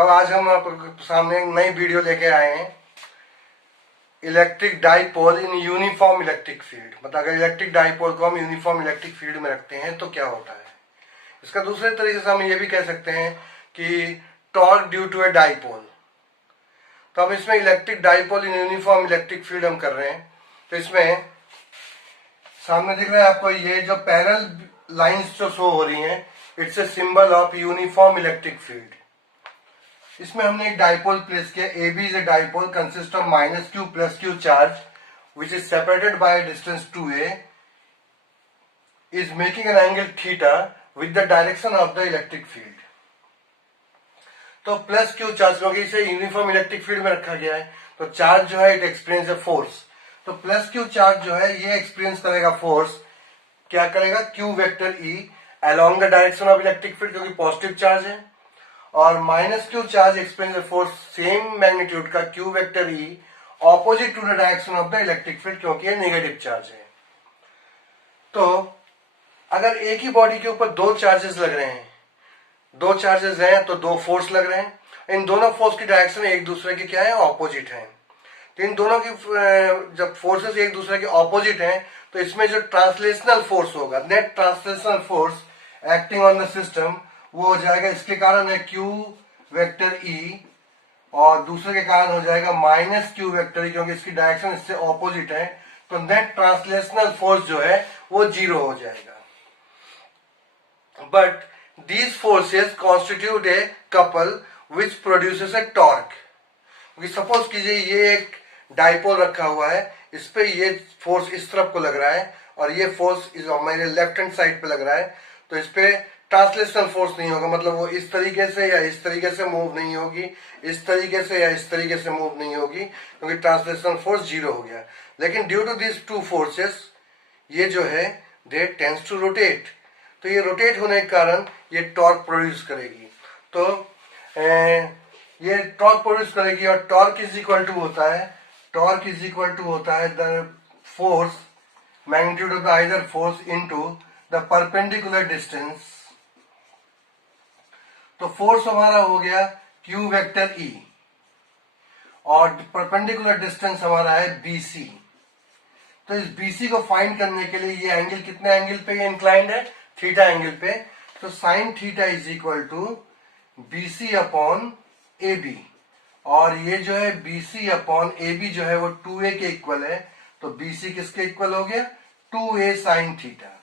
अब आज हम आपके सामने एक नई वीडियो लेके आए हैं, electric dipole in uniform electric field. मतलब अगर इलेक्ट्रिक डाइपोल को हम यूनिफॉर्म इलेक्ट्रिक फील्ड में रखते हैं तो क्या होता है। इसका दूसरे तरीके से हम ये भी कह सकते हैं कि torque due to a dipole. तो अब इसमें electric dipole in uniform electric field हम कर रहे हैं, तो इसमें सामने दिख रहा है आपको ये जो पैरेलल लाइंस जो शो हो रही हैं, it's a symbol of uniform electric field. इसमें हमने एक डाइपोल प्लेस किया। A B is a dipole consist of minus q plus Q charge which is separated by distance 2a is making an angle theta with the direction of the electric field. तो plus Q charge, क्योंकि इसे uniform electric field में रखा गया है, तो charge जो है इट एक्सपीरियंस ए फोर्स। तो प्लस क्यू चार्ज जो है ये एक्सपीरियंस करेगा फोर्स, क्या करेगा, Q vector E along the direction of electric field, क्योंकि पॉजिटिव चार्ज है। और minus Q charge experience force same magnitude का Q vector E opposite to the direction of the electric field, क्योंकि ये negative charge है। तो अगर एक ही बॉडी के ऊपर दो चार्जेस लग रहे हैं, दो चार्जेस हैं तो दो फोर्स लग रहे हैं। इन दोनों फोर्स की डायरेक्शन एक दूसरे के क्या है, ऑपोजिट है। तो इन दोनों की जब फोर्सेस एक दूसरे के ऑपोजिट हैं, तो इसमें जो ट्रांसलेशनल फोर्स होगा, net translational force acting on the system, वो हो जाएगा, इसके कारण है क्यू वेक्टर ई, और दूसरे के कारण हो जाएगा माइनस क्यू वेक्टर ई, क्योंकि इसकी डायरेक्शन इससे ऑपोजिट है। तो नेट ट्रांसलेशनल फोर्स जो है वो 0 हो जाएगा। But these forces constitute a couple which produces a torque। क्योंकि सपोज कीजिए ये एक डाइपोल रखा हुआ है, इस पे ये फोर्स इस तरफ को लग रहा है और ये फोर्स इस मेरे लेफ्ट हैंड साइड पे लग रहा है, तो इस पे ट्रांसलेशनल फोर्स नहीं होगा। मतलब वो इस तरीके से या इस तरीके से मूव नहीं होगी, इस तरीके से या इस तरीके से मूव नहीं होगी, क्योंकि ट्रांसलेशनल फोर्स 0 हो गया। लेकिन due to this two forces ये जो है दे टेंड्स टू रोटेट, तो ये रोटेट होने के कारण ये टॉर्क प्रोड्यूस करेगी। तो ये टॉर्क प्रोड्यूस करेगी, और टॉर्क इज इक्वल टू होता है, टॉर्क इज इक्वल टू होता है the force magnitude of the either force into the perpendicular distance. तो फोर्स हमारा हो गया क्यू वेक्टर ई, और परपेंडिकुलर डिस्टेंस हमारा है बीसी। तो इस बीसी को फाइंड करने के लिए ये एंगल कितने एंगल पे इंक्लाइंड है, थीटा एंगल पे। तो sine theta is equal to BC upon A B, और ये जो है बीसी अपॉन ए बी जो है वो 2a के इक्वल है। तो बीसी किसके इक्वल हो गया, 2a साइन थीटा।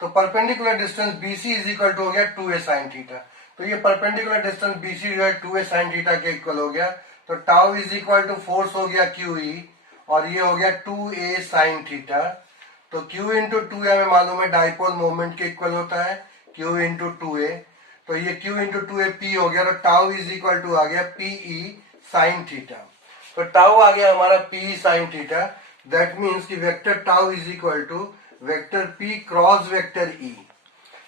तो perpendicular distance BC is equal to हो गया 2a साइन थीटा। तो ये परपेंडिकुलर डिस्टेंस बीसी जो है 2a साइन थीटा के इक्वल हो गया। तो tau is equal to force हो गया क्यू ई, और ये हो गया 2a साइन थीटा। तो Q इंटू 2a हमें मालूम है डाइपोल मोमेंट के इक्वल होता है, Q इंटू 2a। तो ये Q इंटू 2a P हो गया, तो टाउ इज इक्वल टू आ गया PE साइन थीटा। तो टाउ आ गया हमारा PE sine theta. That means कि vector tau is equal to vector P cross vector E।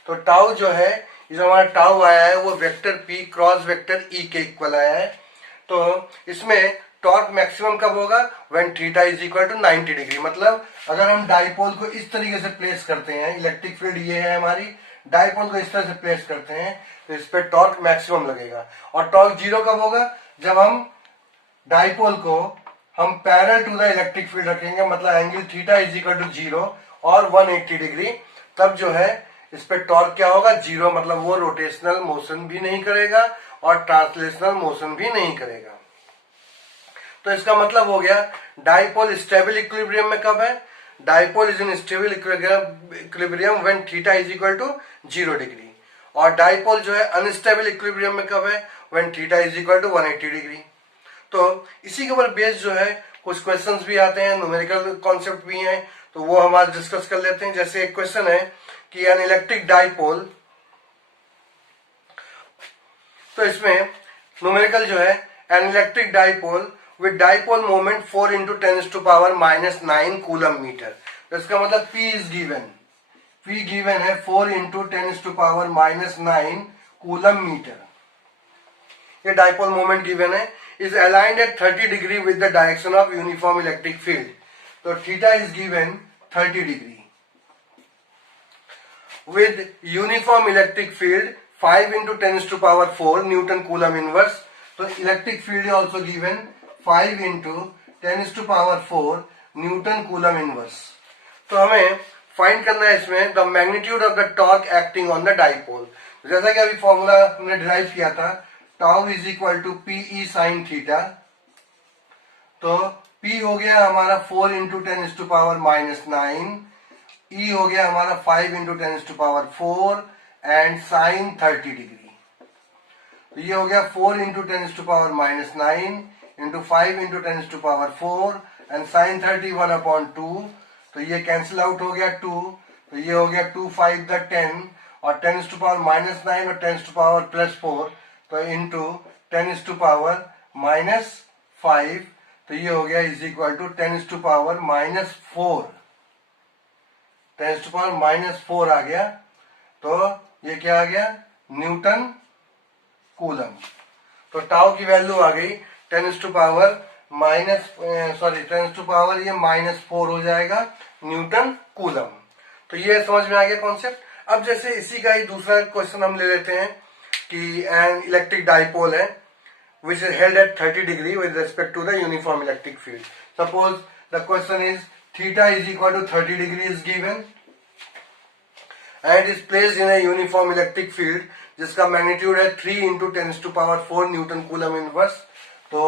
तो टाउ जो है, जो हमारा टाउ आया है वो vector P cross vector E के इक्वल आया है। तो इसमें टॉर्क मैक्सिमम कब होगा, when theta is equal to 90 degree. मतलब अगर हम डाइपोल को इस तरीके से प्लेस करते हैं, इलेक्ट्रिक फील्ड ये है हमारी, डाइपोल को इस तरह से प्लेस करते हैं, तो इस पे टॉर्क मैक्सिमम लगेगा। और टॉर्क 0 कब होगा, जब हम डाइपोल को हम parallel to the electric field रखेंगे, मतलब angle theta is equal to 0 और 180 डिग्री, तब जो है इस पे टॉर्क क्या होगा, 0। मतलब वो रोटेशनल मोशन भी नहीं करेगा और ट्रांसलेशनल मोशन भी नहीं करेगा। तो इसका मतलब हो गया डाइपोल स्टेबल इक्विलिब्रियम में कब है, dipole is in stable equilibrium when theta is equal to 0 degree. और डाइपोल जो है अनस्टेबल इक्विलिब्रियम में कब है, when theta is equal to 180 degree. तो इसी के ऊपर बेस जो है कुछ क्वेश्चंस भी आते हैं, न्यूमेरिकल कॉन्सेप्ट भी हैं, तो वो हम आज डिस्कस कर लेते हैं। जैसे एक क्वेश्चन है कि एन इलेक्ट्रिक डाइपोल, तो इसमें न्यूमेरिकल जो है N electric dipole with dipole moment 4 into 10 to power minus 9 coulomb metre. तो इसका मतलब P is given, P given है 4 into 10 to power minus 9 coulomb metre. ये डाइपोल मोमेंट गिवन है, is aligned at 30 degree with the direction of uniform electric field। तो theta is given 30 degree with uniform electric field 5 into 10 to power 4 newton coulomb inverse. तो electric field also given 5 into 10 to power 4 newton coulomb inverse. तो हमें find करना है इसमें the magnitude of the torque acting on the dipole. जैसा कि अभी formula हमने डिराइव किया था, tau is equal to PE sine theta. तो P हो गया हमारा 4 इंटू 10 टू पावर -9, E हो गया हमारा 5 into 10 to power 4 and sine 30 degree. तो ये हो गया 4 into 10 to power -9 into 5 into 10 to power 4 and sine 30 1/2. तो ये कैंसिल आउट हो गया 2. तो ये हो गया 2 5 द 10 और 10 टू पावर -9 और 10 टू पावर +4. तो इंटू 10 टू पावर -5. तो ये हो गया is equal to 10 to power -4. 10 to power -4 आ गया. तो ये क्या आ गया? Newton coulomb. तो टाउ की वैल्यू आ गई 10 टू पावर 10 टू पावर ये -4 हो जाएगा न्यूटन कूलम. तो ये समझ में आ गया कॉन्सेप्ट. अब जैसे इसी का ही दूसरा क्वेश्चन हम ले लेते हैं कि एन इलेक्ट्रिक डाइपोल है which is held at 30 degree with respect to the uniform electric field. Suppose the question is theta is equal to 30 degree is given and it is placed in a uniform electric field जिसका magnitude है 3 into 10 to power 4 newton coulomb inverse. तो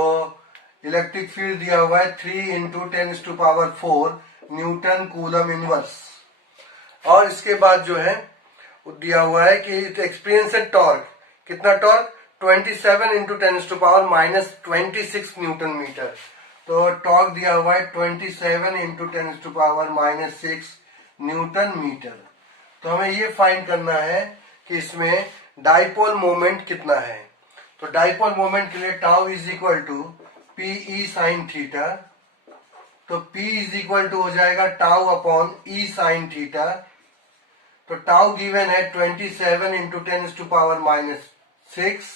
electric field दिया हुआ है 3 into 10 to power 4 newton coulomb inverse. और इसके बाद जो है दिया हुआ है कि एक्सपीरियंस टॉर्क. कितना torque? 27 into 10 to power -26 newton metre. तो टॉर्क दिया हुआ है 27 into 10 to power -6 newton metre. तो हमें ये फाइंड करना है कि इसमें डाइपोल मोमेंट कितना है. तो डाइपोल मोमेंट के लिए tau is equal to PE sine theta. तो P इज इक्वल टू हो जाएगा tau upon E sine theta. तो टाउ गिवन है 27 into 10 to power -6.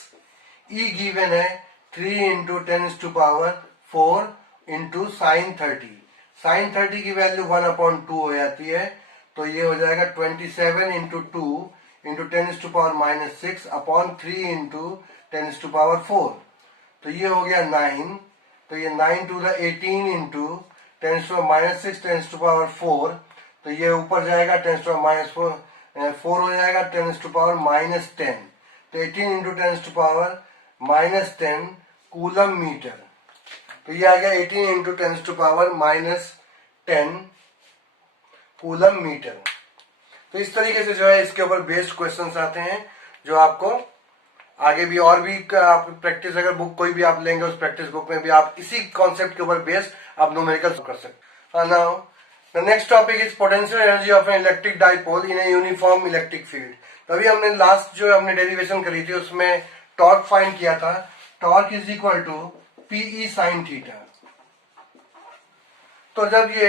E given है 3 into 10 to power 4 into sine 30. Sine 30 की value 1/2 हो जाती है. तो ये हो जाएगा 27 into 2 into 10 to power -6 upon 3 into 10 to power 4. तो ये हो गया 9. तो ये 9 to the 18 into 10 to -6 10 to power 4. तो ये ऊपर जाएगा 10 टू -4 हो जाएगा 10 टू पावर -10. तो 18 into 10 to power -10 coulomb metre. तो ये आ गया 18 into 10 to power -10 coulomb metre. तो इस तरीके से जो है इसके ऊपर बेस्ड क्वेश्चंस आते हैं जो आपको आगे भी और भी आप प्रैक्टिस अगर बुक कोई भी आप लेंगे उस प्रैक्टिस बुक में भी आप इसी कॉन्सेप्ट के ऊपर बेस्ड आप न्यूमेरिकल कर सकते. Now the next topic is potential energy of an electric dipole in a uniform electric field. तभी हमने लास्ट जो हमने डेरिवेशन करी थी उसमें टॉर्क फाइंड किया था. Torque is equal to PE sine theta. तो जब ये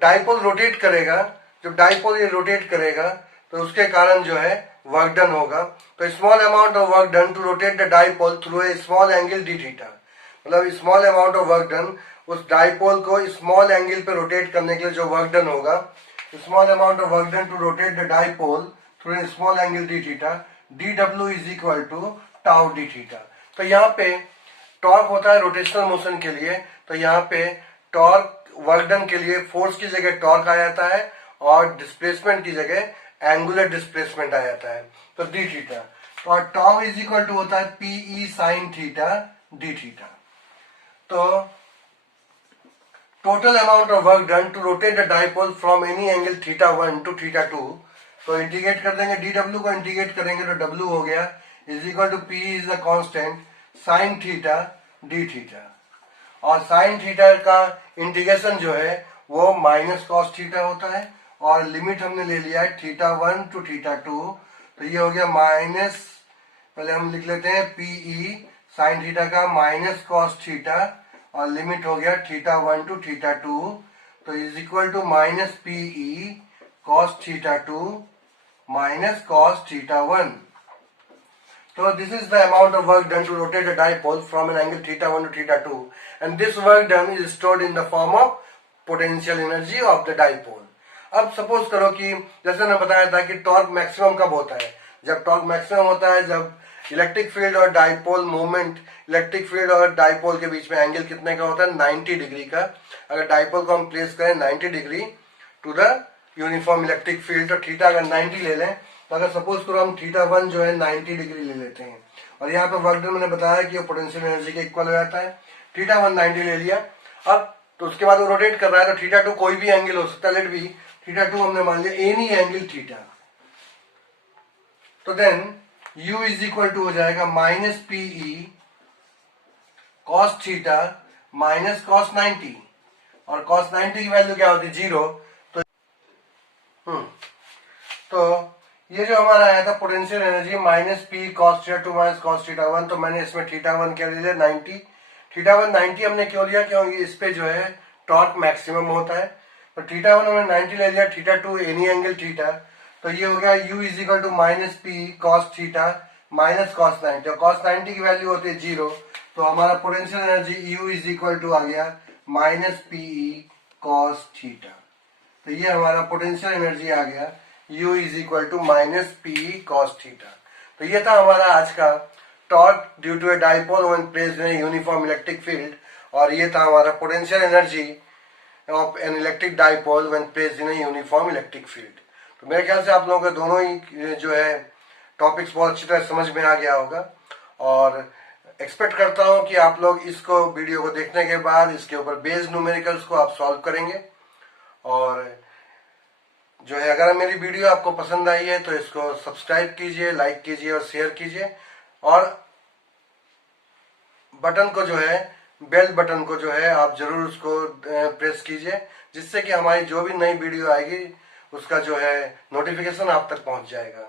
डाइपोल रोटेट करेगा, जब डाइपोल ये रोटेट करेगा तो उसके कारण जो है वर्क डन होगा. तो small amount of work done to rotate the dipole through a small angle d theta. मतलब small amount of work done, उस डाइपोल को स्मॉल एंगल पे रोटेट करने के लिए जो वर्क डन होगा, small amount of work done to rotate the dipole through a small angle d theta. dw is equal to tau d theta. तो यहाँ पे टॉर्क होता है रोटेशनल मोशन के लिए. तो यहाँ पे टॉर्क वर्क डन के लिए फोर्स की जगह टॉर्क आ जाता है और डिस्प्लेसमेंट की जगह एंगुलर डिस्प्लेसमेंट आ जाता है. तो डी थीटा. और टाउ इज इक्वल टू होता है PE sine theta D theta. तो total amount of work done to rotate the dipole from any angle θ1 to θ2. तो इंटीग्रेट कर देंगे, dw को इंटीग्रेट करेंगे तो w हो गया is equal to p is the constant sine theta D theta. और साइन थीटा का इंटीग्रेशन जो है वो माइनस कॉस थीटा होता है और लिमिट हमने ले लिया है θ1 टू θ2. तो ये हो गया माइनस, पहले हम लिख लेते हैं पीई साइन थीटा का माइनस कॉस थीटा और लिमिट हो गया θ1 टू θ2. तो is equal to minus P E cos θ2 minus cos θ1. So this is the amount of work done to rotate a dipole from an angle θ1 to θ2 and this work done is stored in the form of potential energy of the dipole. अब suppose करो कि जैसे मैंने बताया था कि torque maximum कब होता है, जब टॉर्क मैक्सिमम होता है जब इलेक्ट्रिक फील्ड और डाइपोल मूवमेंट, इलेक्ट्रिक फील्ड और डाइपोल के बीच में एंगल कितने का होता है, 90 डिग्री का। अगर डाइपोल को हम प्लेस करें 90 degree to the uniform electric field, तो थीटा अगर 90 ले लें, तो अगर सपोज करो हम θ1 जो है 90 डिग्री ले लेते हैं, और यहाँ पे वर्क डन मैंने बताया कि वो पोटेंशियल एनर्जी के इक्वल हो जाता है। θ1 90 ले लिया, अब तो उसके बाद वो रोटेट कर रहा है, तो θ2 कोई भी एंगल हो सकता है, लेट बी θ2 हमने मान लिया एनी एंगल थीटा। तो then u is equal to हो जाएगा minus P E cos theta minus cos 90, और कॉस 90 की वैल्यू क्या होती है, 0। तो ये जो हमारा आया था potential energy minus P cos θ2 minus cos θ1, तो मैंने इसमें θ1 क्या ले लिया 90। θ1 90 हमने क्यों लिया, क्योंकि इस पे जो है टॉर्क मैक्सिमम होता है, तो θ1 हमने 90 ले लिया, θ2 एनी एंगल थीटा, तो ये हो गया u is equal to minus P cos theta minus cos 90, और कॉस 90 की वैल्यू होती है 0, तो हमारा potential energy u is equal to आ गया माइनस पीई कॉस थीटा। तो ये हमारा पोटेंशियल एनर्जी आ गया u is equal to minus P E cos theta. तो ये था हमारा आज का torque due to a dipole when placed in a uniform electric field, और ये था हमारा potential energy of an electric dipole when placed in a uniform electric field. तो मेरे ख्याल से आप लोगों को दोनों ही जो है टॉपिक्स बहुत अच्छी तरह समझ में आ गया होगा, और एक्सपेक्ट करता हूं कि आप लोग इसको वीडियो को देखने के बाद इसके ऊपर बेस्ड न्यूमेरिकल्स को आप सॉल्व करेंगे। और जो है अगर मेरी वीडियो आपको पसंद आई है तो इसको सब्सक्राइब कीजिए, लाइक कीजिए और शेयर कीजिए, और बटन को जो है बेल बटन को जो है आप जरूर उसको प्रेस कीजिए, जिससे कि हमारी जो भी नई वीडियो आएगी उसका जो है नोटिफिकेशन आप तक पहुंच जाएगा।